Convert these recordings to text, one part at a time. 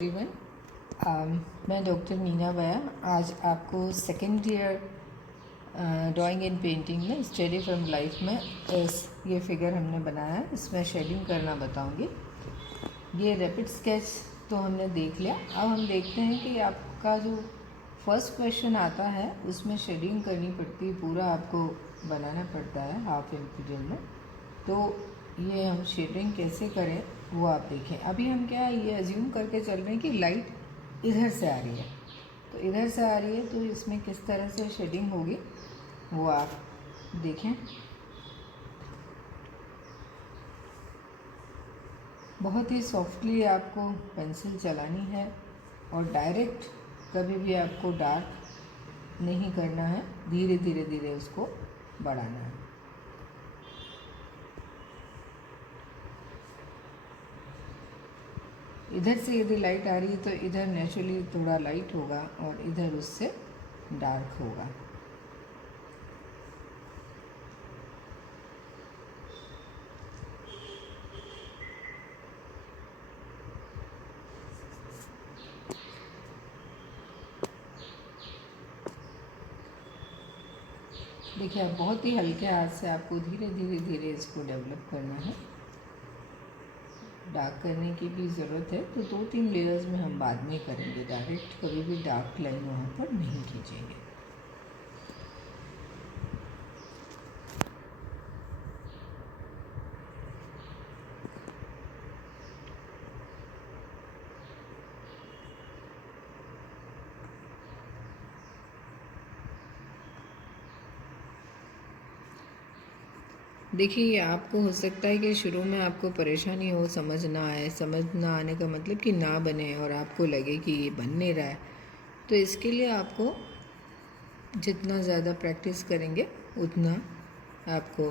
Everyone, मैं doctor Meena बया आज आपको second year drawing and painting में स्टडी फ्रॉम लाइफ में ये फिगर हमने बनाया है। इसमें शेडिंग करना बताऊंगी। ये रैपिड स्केच तो हमने देख लिया। अब हम देखते हैं कि आपका जो फर्स्ट क्वेश्चन आता है उसमें शेडिंग करनी पड़ती है, पूरा आपको बनाना पड़ता है हाफ पीरियड में। तो ये हम शेडिंग कैसे करें वो आप देखें। अभी हम क्या ये अज्यूम करके चल रहे हैं कि लाइट इधर से आ रही है, तो इधर से आ रही है तो इसमें किस तरह से शेडिंग होगी वो आप देखें। बहुत ही सॉफ्टली आपको पेंसिल चलानी है और डायरेक्ट कभी भी आपको डार्क नहीं करना है, धीरे धीरे धीरे उसको बढ़ाना है। इधर से यदि लाइट आ रही है तो इधर नेचुरली थोड़ा लाइट होगा और इधर उससे डार्क होगा। देखिए, अब बहुत ही हल्के हाथ से आपको धीरे धीरे धीरे इसको डेवलप करना है। डार्क करने की भी ज़रूरत है तो 2-3 लेयर्स में हम बाद में करेंगे। डायरेक्ट कभी भी डार्क लाइन वहाँ पर नहीं खींचेंगे। देखिए, आपको हो सकता है कि शुरू में आपको परेशानी हो, समझ ना आए। समझ ना आने का मतलब कि ना बने और आपको लगे कि ये बन नहीं रहा है। तो इसके लिए आपको जितना ज़्यादा प्रैक्टिस करेंगे उतना आपको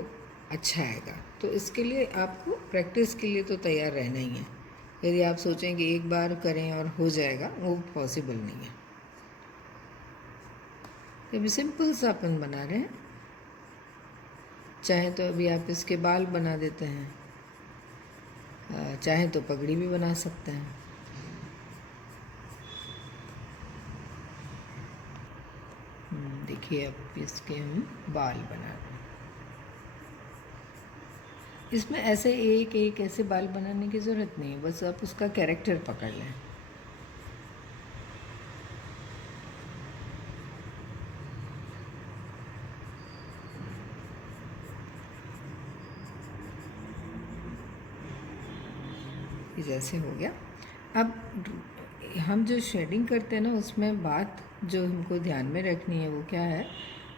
अच्छा आएगा। तो इसके लिए आपको प्रैक्टिस के लिए तो तैयार रहना ही है। यदि आप सोचें कि एक बार करें और हो जाएगा, वो पॉसिबल नहीं है। अभी सिंपल सा अपन बना रहे हैं। चाहे तो अभी आप इसके बाल बना देते हैं, चाहे तो पगड़ी भी बना सकते हैं। देखिए, अब इसके हम बाल बना रहे हैं। इसमें ऐसे एक एक ऐसे बाल बनाने की ज़रूरत नहीं है, बस आप उसका कैरेक्टर पकड़ लें। जैसे हो गया। अब हम जो शेडिंग करते हैं ना, उसमें बात जो हमको ध्यान में रखनी है वो क्या है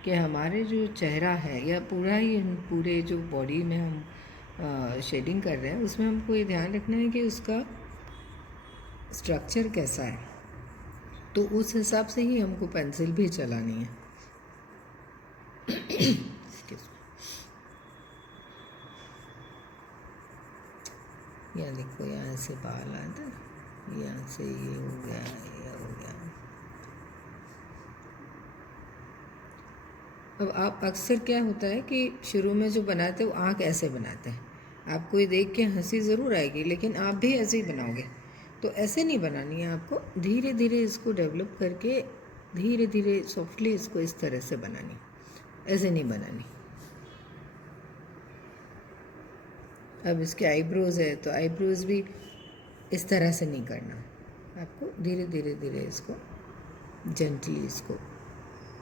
कि हमारे जो चेहरा है या पूरा ही पूरे जो बॉडी में हम शेडिंग कर रहे हैं, उसमें हमको ये ध्यान रखना है कि उसका स्ट्रक्चर कैसा है। तो उस हिसाब से ही हमको पेंसिल भी चलानी है। यहाँ देखो, यहाँ से बाल आते, यहाँ से ये हो गया, ये हो गया। अब आप अक्सर क्या होता है कि शुरू में जो बनाते हैं वो आँख ऐसे बनाते हैं। आपको ये देख के हंसी ज़रूर आएगी, लेकिन आप भी ऐसे ही बनाओगे। तो ऐसे नहीं बनानी है आपको, धीरे धीरे इसको डेवलप करके धीरे धीरे सॉफ्टली इसको इस तरह से बनानी, ऐसे नहीं बनानी। अब इसके आईब्रोज़ है तो आईब्रोज़ भी इस तरह से नहीं करना, आपको धीरे धीरे धीरे इसको जेंटली इसको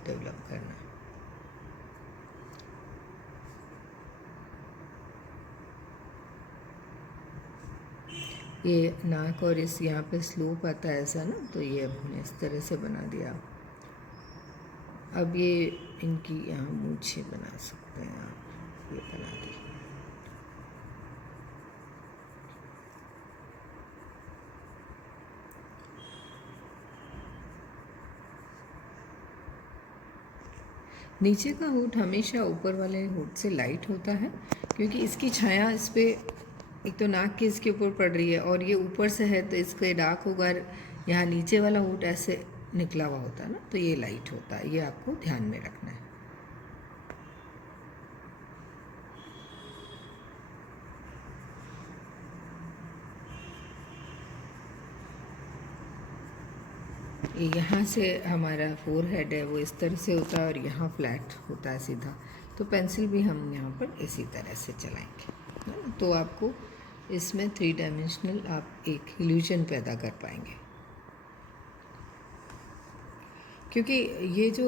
डेवलप करना है। ये नाक और इस यहाँ पे स्लोप आता है ऐसा ना, तो ये अब हमने इस तरह से बना दिया। अब ये इनकी यहाँ मूछें बना सकते हैं आप, ये बना दी। नीचे का होठ हमेशा ऊपर वाले होठ से लाइट होता है, क्योंकि इसकी छाया इस पर एक तो नाक के इसके ऊपर पड़ रही है और ये ऊपर से है तो इसके डार्क होगा। यहाँ नीचे वाला होठ ऐसे निकला हुआ होता है ना, तो ये लाइट होता है। ये आपको ध्यान में रखना है। यहाँ से हमारा फोर हेड है वो इस तरह से होता है और यहाँ फ्लैट होता है सीधा, तो पेंसिल भी हम यहाँ पर इसी तरह से चलाएंगे, है ना। तो आपको इसमें 3 डायमेंशनल आप एक इल्यूजन पैदा कर पाएंगे, क्योंकि ये जो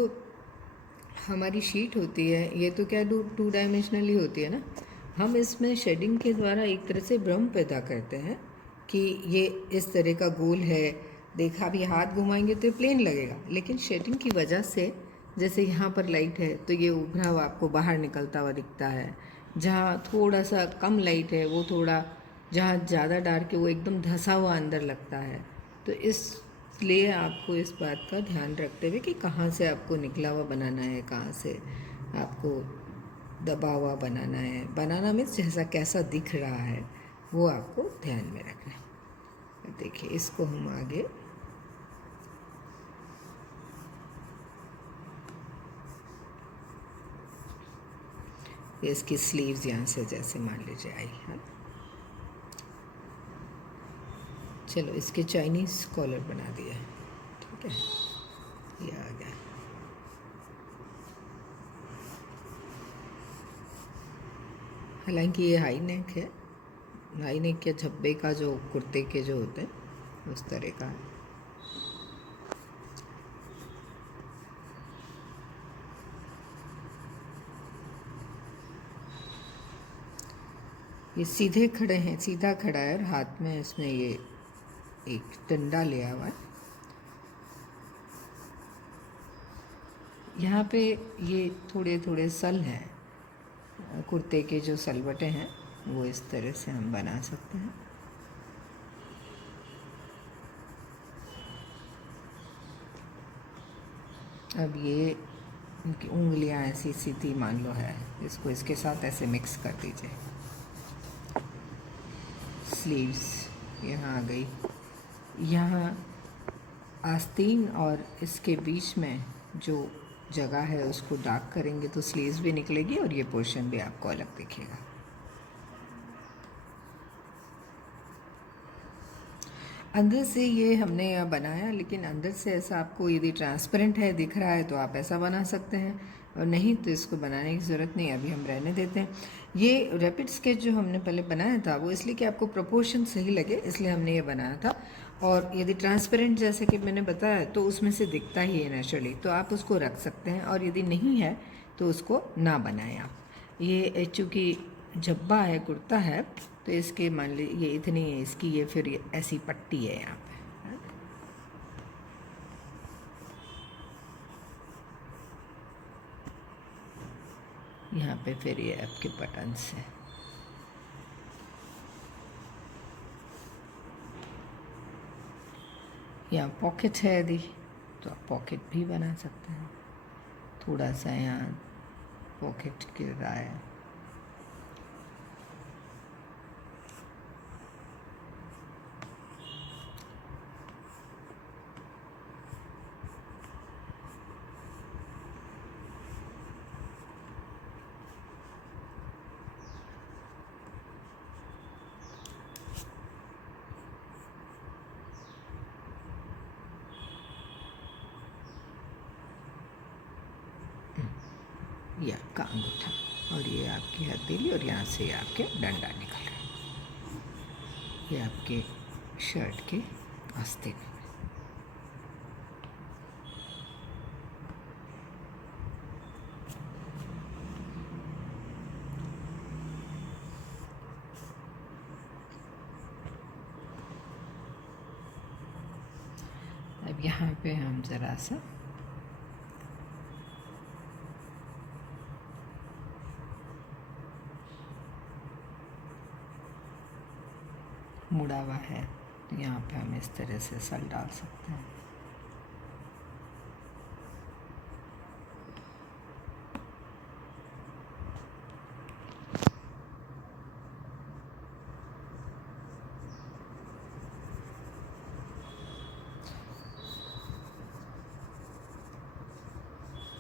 हमारी शीट होती है ये तो क्या 2 डायमेंशनल ही होती है ना। हम इसमें शेडिंग के द्वारा एक तरह से भ्रम पैदा करते हैं कि ये इस तरह का गोल है, देखा भी हाथ घुमाएंगे तो प्लेन लगेगा, लेकिन शेडिंग की वजह से जैसे यहाँ पर लाइट है तो ये उभरा हुआ आपको बाहर निकलता हुआ दिखता है, जहाँ थोड़ा सा कम लाइट है वो थोड़ा, जहाँ ज़्यादा डार्क है वो एकदम धंसा हुआ अंदर लगता है। तो इसलिए आपको इस बात का ध्यान रखते हुए कि कहाँ से आपको निकला हुआ बनाना है, कहाँ से आपको दबा हुआ बनाना है, बनाना मीन्स जैसा कैसा दिख रहा है वो आपको ध्यान में रखना है। देखिए इसको हम आगे इसकी स्लीव्स यहाँ से जैसे मान लीजिए आई है। चलो इसके चाइनीज़ कॉलर बना दिया, ठीक है, ये आ गया। हालांकि ये हाई नेक है, हाई नेक या झब्बे का जो कुर्ते के जो होते हैं उस तरह का है। ये सीधे खड़े हैं, सीधा खड़ा है और हाथ में इसमें ये एक डंडा लिया हुआ है। यहाँ पे ये थोड़े थोड़े सल हैं, कुर्ते के जो सलवटे हैं वो इस तरह से हम बना सकते हैं। अब ये इनकी उंगलियां ऐसी सीधी मान लो है, इसको इसके साथ ऐसे मिक्स कर दीजिए। स्लीव्स यहाँ आ गई, यहाँ आस्तीन और इसके बीच में जो जगह है उसको डार्क करेंगे तो स्लीव्स भी निकलेगी और ये पोर्शन भी आपको अलग दिखेगा। अंदर से ये हमने यहाँ बनाया, लेकिन अंदर से ऐसा आपको यदि ट्रांसपेरेंट है दिख रहा है तो आप ऐसा बना सकते हैं, और नहीं तो इसको बनाने की ज़रूरत नहीं, अभी हम रहने देते हैं। ये रैपिड स्केच जो हमने पहले बनाया था वो इसलिए कि आपको प्रोपोर्शन सही लगे इसलिए हमने ये बनाया था, और यदि ट्रांसपेरेंट जैसे कि मैंने बताया तो उसमें से दिखता ही है नेचुरली, तो आप उसको रख सकते हैं, और यदि नहीं है तो उसको ना बनाएं आप। ये चूँकि झब्बा है, कुर्ता है, तो इसके मान लीजिए ये इतनी है इसकी, ये फिर ये ऐसी पट्टी है यहाँ पे, यहाँ पे फिर ये आपके बटन्स है। यहाँ पॉकेट है यदि तो आप पॉकेट भी बना सकते हैं, थोड़ा सा यहाँ पॉकेट गिर रहा है। ये आपका अंगूठा और ये आपकी हथेली, और यहाँ से आपके डंडा निकल रहा है, ये आपके शर्ट के आस्तीन। अब यहाँ पे हम ज़रा सा मुड़ा हुआ है तो यहाँ पे हम इस तरह से सल डाल सकते हैं।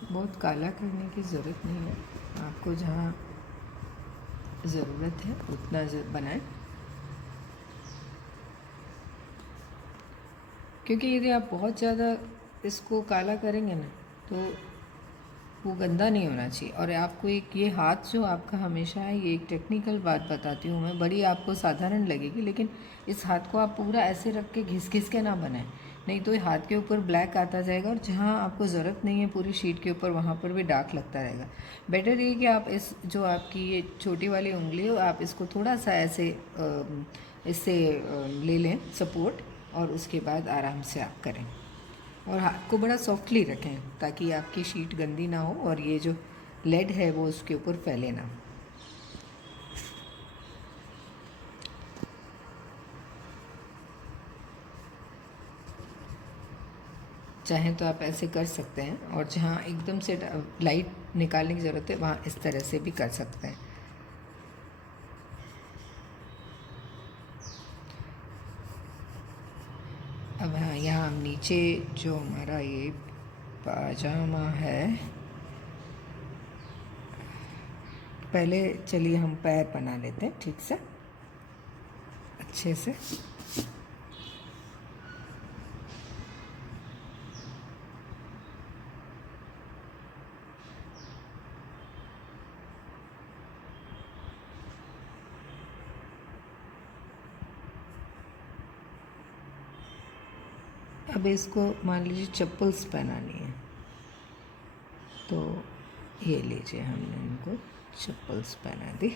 बहुत काला करने की ज़रूरत नहीं है, आपको जहाँ ज़रूरत है उतना बनाएं, क्योंकि यदि आप बहुत ज़्यादा इसको काला करेंगे ना तो वो गंदा नहीं होना चाहिए। और आपको एक ये हाथ जो आपका हमेशा है, ये एक टेक्निकल बात बताती हूँ मैं, बड़ी आपको साधारण लगेगी, लेकिन इस हाथ को आप पूरा ऐसे रख के घिस घिस के ना बनाएं, नहीं तो ये हाथ के ऊपर ब्लैक आता जाएगा और जहाँ आपको ज़रूरत नहीं है पूरी शीट के ऊपर वहाँ पर भी डार्क लगता रहेगा। बेटर ये कि आप इस जो आपकी ये छोटी वाली उंगली हो, आप इसको थोड़ा सा ऐसे इससे ले लें सपोर्ट, और उसके बाद आराम से आप करें और हाथ को बड़ा सॉफ्टली रखें ताकि आपकी शीट गंदी ना हो और ये जो लेड है वो उसके ऊपर फैले ना। चाहें तो आप ऐसे कर सकते हैं, और जहाँ एकदम से लाइट निकालने की ज़रूरत है वहाँ इस तरह से भी कर सकते हैं। अब हाँ, यहाँ हम नीचे जो हमारा ये पाजामा है, पहले चलिए हम पैर बना लेते हैं ठीक से अच्छे से। अब इसको मान लीजिए चप्पल्स पहनानी है, तो ये लीजिए हमने इनको चप्पल्स पहना दी।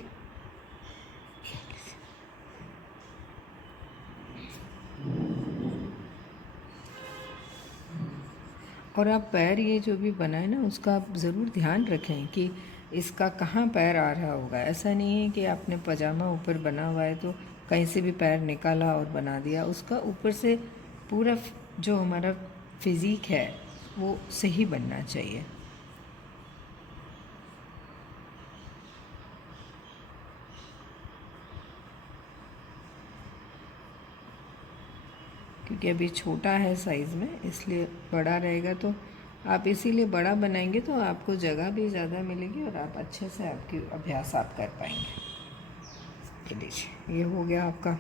और आप पैर ये जो भी बनाए ना उसका आप ज़रूर ध्यान रखें कि इसका कहाँ पैर आ रहा होगा। ऐसा नहीं है कि आपने पजामा ऊपर बना हुआ है तो कहीं से भी पैर निकाला और बना दिया। उसका ऊपर से पूरा जो हमारा फिज़ीक है वो सही बनना चाहिए। क्योंकि अभी छोटा है साइज़ में, इसलिए बड़ा रहेगा तो आप इसीलिए बड़ा बनाएंगे तो आपको जगह भी ज़्यादा मिलेगी और आप अच्छे से आपकी अभ्यास आप कर पाएंगे। ये लीजिए, ये हो गया आपका।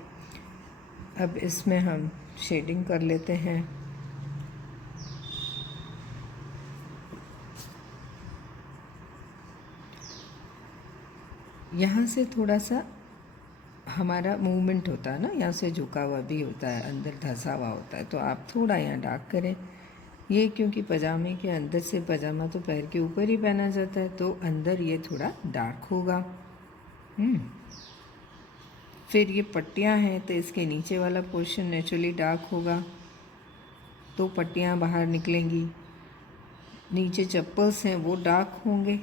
अब इसमें हम शेडिंग कर लेते हैं। यहाँ से थोड़ा सा हमारा मूवमेंट होता है ना, यहाँ से झुका हुआ भी होता है, अंदर धंसा हुआ होता है, तो आप थोड़ा यहाँ डार्क करें। ये क्योंकि पजामे के अंदर से, पजामा तो पैर के ऊपर ही पहना जाता है, तो अंदर ये थोड़ा डार्क होगा। फिर ये पट्टियाँ हैं तो इसके नीचे वाला पोर्शन नेचुरली डार्क होगा, तो पट्टियाँ बाहर निकलेंगी। नीचे चप्पल्स हैं वो डार्क होंगे,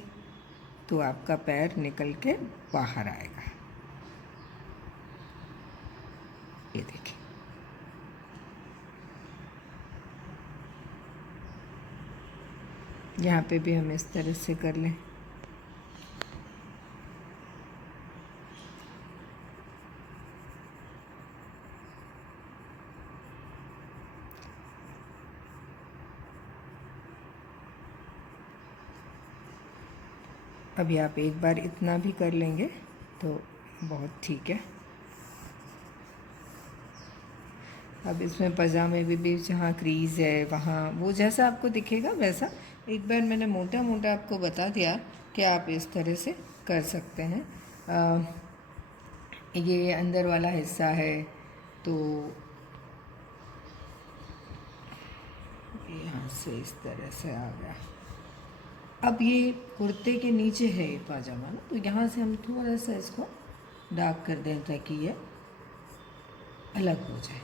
तो आपका पैर निकल के बाहर आएगा। ये देखिए, यहाँ पे भी हम इस तरह से कर लें। अभी आप एक बार इतना भी कर लेंगे तो बहुत ठीक है। अब इसमें पजामे भी जहाँ क्रीज़ है वहाँ वो जैसा आपको दिखेगा वैसा, एक बार मैंने मोटा मोटा आपको बता दिया कि आप इस तरह से कर सकते हैं। ये अंदर वाला हिस्सा है तो यहाँ से इस तरह से आ गया। अब ये कुर्ते के नीचे है ये पाजामा ना, तो यहाँ से हम थोड़ा सा इसको डार्क कर दें ताकि ये अलग हो जाए।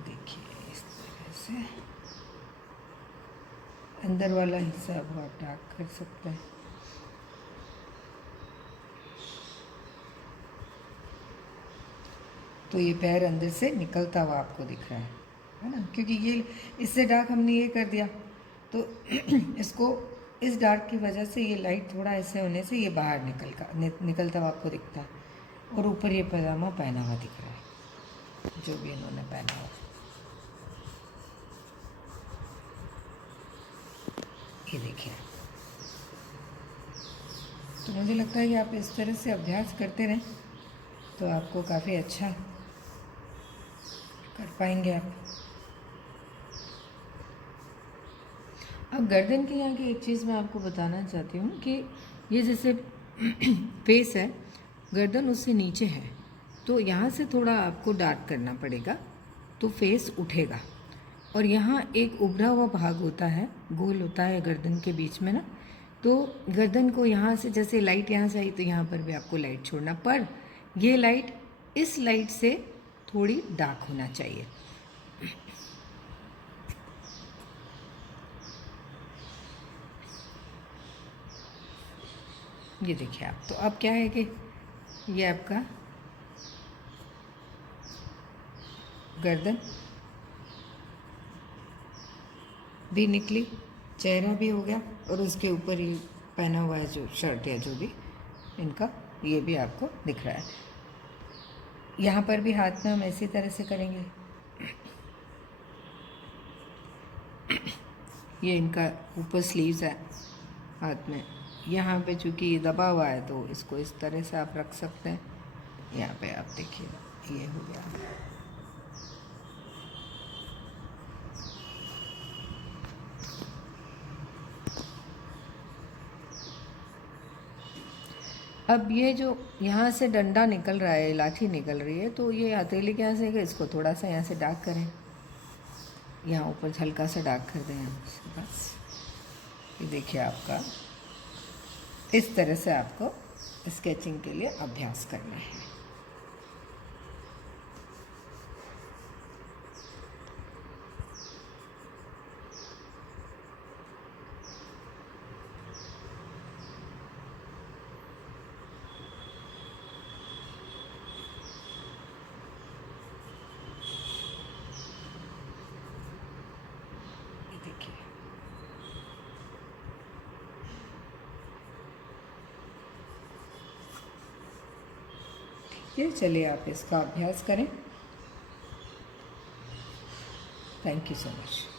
देखिए इस तरह से अंदर वाला हिस्सा वो आप डार्क कर सकते हैं। तो ये पैर अंदर से निकलता हुआ आपको दिख रहा है ना, क्योंकि ये इससे डार्क हमने ये कर दिया तो इसको इस डार्क की वजह से ये लाइट थोड़ा ऐसे होने से ये बाहर निकलता हुआ आपको दिखता है। और ऊपर ये पजामा पहना हुआ दिख रहा है जो भी इन्होंने पहना हुआ। ये देखिए। तो मुझे लगता है कि आप इस तरह से अभ्यास करते रहें तो आपको काफ़ी अच्छा कर पाएंगे आप। अब गर्दन के यहाँ की एक चीज़ मैं आपको बताना चाहती हूँ कि ये जैसे फेस है, गर्दन उससे नीचे है, तो यहाँ से थोड़ा आपको डार्क करना पड़ेगा तो फेस उठेगा। और यहाँ एक उभरा हुआ भाग होता है, गोल होता है गर्दन के बीच में ना, तो गर्दन को यहाँ से जैसे लाइट यहाँ से आई तो यहाँ पर भी आपको लाइट छोड़ना, पर ये लाइट इस लाइट से थोड़ी डार्क होना चाहिए। ये देखिए आप। तो अब क्या है कि ये आपका गर्दन भी निकली, चेहरा भी हो गया, और उसके ऊपर ये पहना हुआ है जो शर्ट या जो भी इनका, ये भी आपको दिख रहा है। यहाँ पर भी हाथ में हम इसी तरह से करेंगे। ये इनका ऊपर स्लीव्स है हाथ में, यहाँ पे चूँकि ये दबा हुआ है तो इसको इस तरह से आप रख सकते हैं। यहाँ पे आप देखिए ये हो गया। अब ये जो यहाँ से डंडा निकल रहा है, लाठी निकल रही है, तो ये हथेली के यहाँ से इसको थोड़ा सा यहाँ से डार्क करें, यहाँ ऊपर हल्का सा डार्क कर दें यहाँ से, बस। ये देखिए आपका इस तरह से आपको स्केचिंग के लिए अभ्यास करना है। ये चलिए आप इसका अभ्यास करें। Thank you so much.